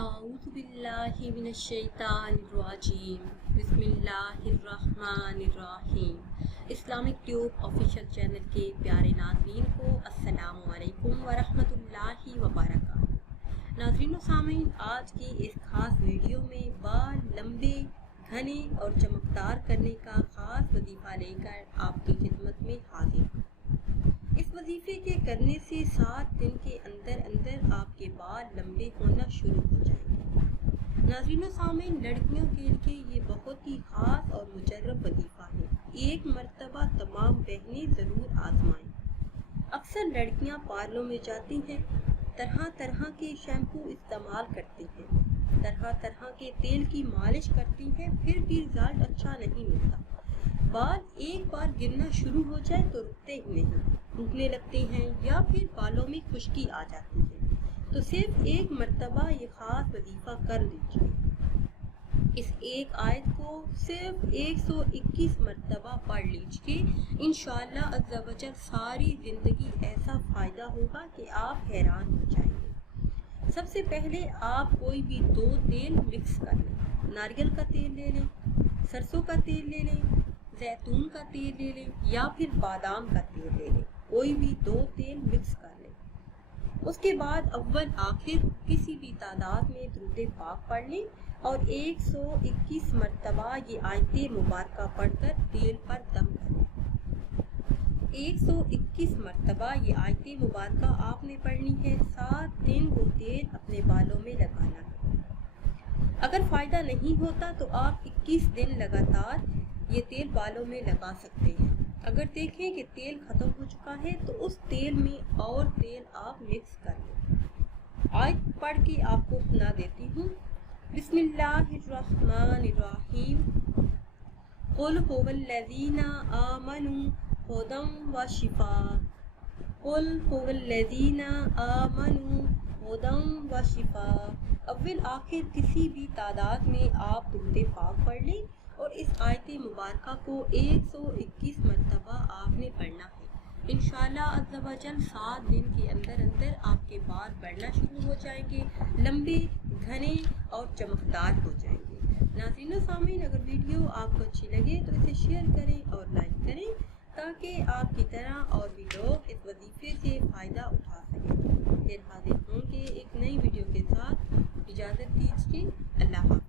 اعوذ باللہ من الشیطان الرجیم بسم اللہ الرحمن الرحیم۔ اسلامک ٹیوب آفیشیل چینل کے پیارے ناظرین کو السلام علیکم ورحمۃ اللہ وبرکاتہ۔ ناظرین و سامعین، آج کی اس خاص ویڈیو میں بال لمبے گھنے اور چمکدار کرنے کا خاص وظیفہ لے کر آپ کی خدمت میں حاضر ہوں۔ اس وظیفے کے کرنے سے 7 دن کے اندر اندر آپ کے بال لمبے ہونا شروع ہو جائیں گے۔ ناظرین و سامعین، لڑکیوں کے لیے یہ بہت ہی خاص اور مجرب وظیفہ ہے۔ ایک مرتبہ تمام بہنیں ضرور آزمائیں۔ اکثر لڑکیاں پارلروں میں جاتی ہیں، طرح طرح کے شیمپو استعمال کرتی ہیں، طرح طرح کے تیل کی مالش کرتی ہیں، پھر بھی رزلٹ اچھا نہیں ملتا۔ بال ایک بار گرنا شروع ہو جائے تو رکتے ہی نہیں، روکنے لگتے ہیں یا پھر بالوں میں خشکی آ جاتی ہے۔ تو صرف ایک مرتبہ یہ خاص وظیفہ کر لیجیے۔ اس ایک آیت کو صرف 121 مرتبہ پڑھ لیجیے۔ انشاءاللہ عز و جل ساری زندگی ایسا فائدہ ہوگا کہ آپ حیران ہو جائیں گے۔ سب سے پہلے آپ کوئی بھی 2 تیل مکس کر لیں۔ ناریل کا تیل لے لیں، سرسوں کا تیل لے لیں، زیتون کا تیل لے لیں یا پھر بادام کا تیل لے لیں۔ کوئی بھی 2 تیل مکس کر لیں۔ اس کے بعد اول آخر کسی بھی تعداد میں درود پاک پڑھ لیں اور 121 مرتبہ یہ آیت مبارکہ پڑھ کر تیل پر دم کریں۔ 121 مرتبہ یہ آیت مبارکہ آپ نے پڑھنی ہے۔ 7 دن وہ تیل اپنے بالوں میں لگانا ہے۔ اگر فائدہ نہیں ہوتا تو آپ 21 دن لگاتار یہ تیل بالوں میں لگا سکتے ہیں۔ اگر دیکھیں کہ تیل ختم ہو چکا ہے تو اس تیل میں اور تیل آپ مکس کر لیں۔ آیت پڑھ کے آپ کو سنا دیتی ہوں۔ بسم اللہ الرحمن الرحیم۔ قل هو الذین آمنوا ھدی وشفاء۔ قل هو الذین آمنوا ھدی وشفاء۔ اول آخر کسی بھی تعداد میں آپ درود پاک پڑھ لیں اور اس آیت مبارکہ کو 121 مرتبہ آپ نے پڑھنا ہے۔ انشاءاللہ عز و جل 7 دن کے اندر اندر آپ کے بال بڑھنا شروع ہو جائیں گے، لمبے گھنے اور چمکدار ہو جائیں گے۔ ناظرین و سامعین، اگر ویڈیو آپ کو اچھی لگے تو اسے شیئر کریں اور لائک کریں تاکہ آپ کی طرح اور بھی لوگ اس وظیفے سے فائدہ اٹھا سکیں۔ پھر حاضر ہوں گے ایک نئی ویڈیو کے ساتھ۔ اجازت دیجیے، اللہ حافظ۔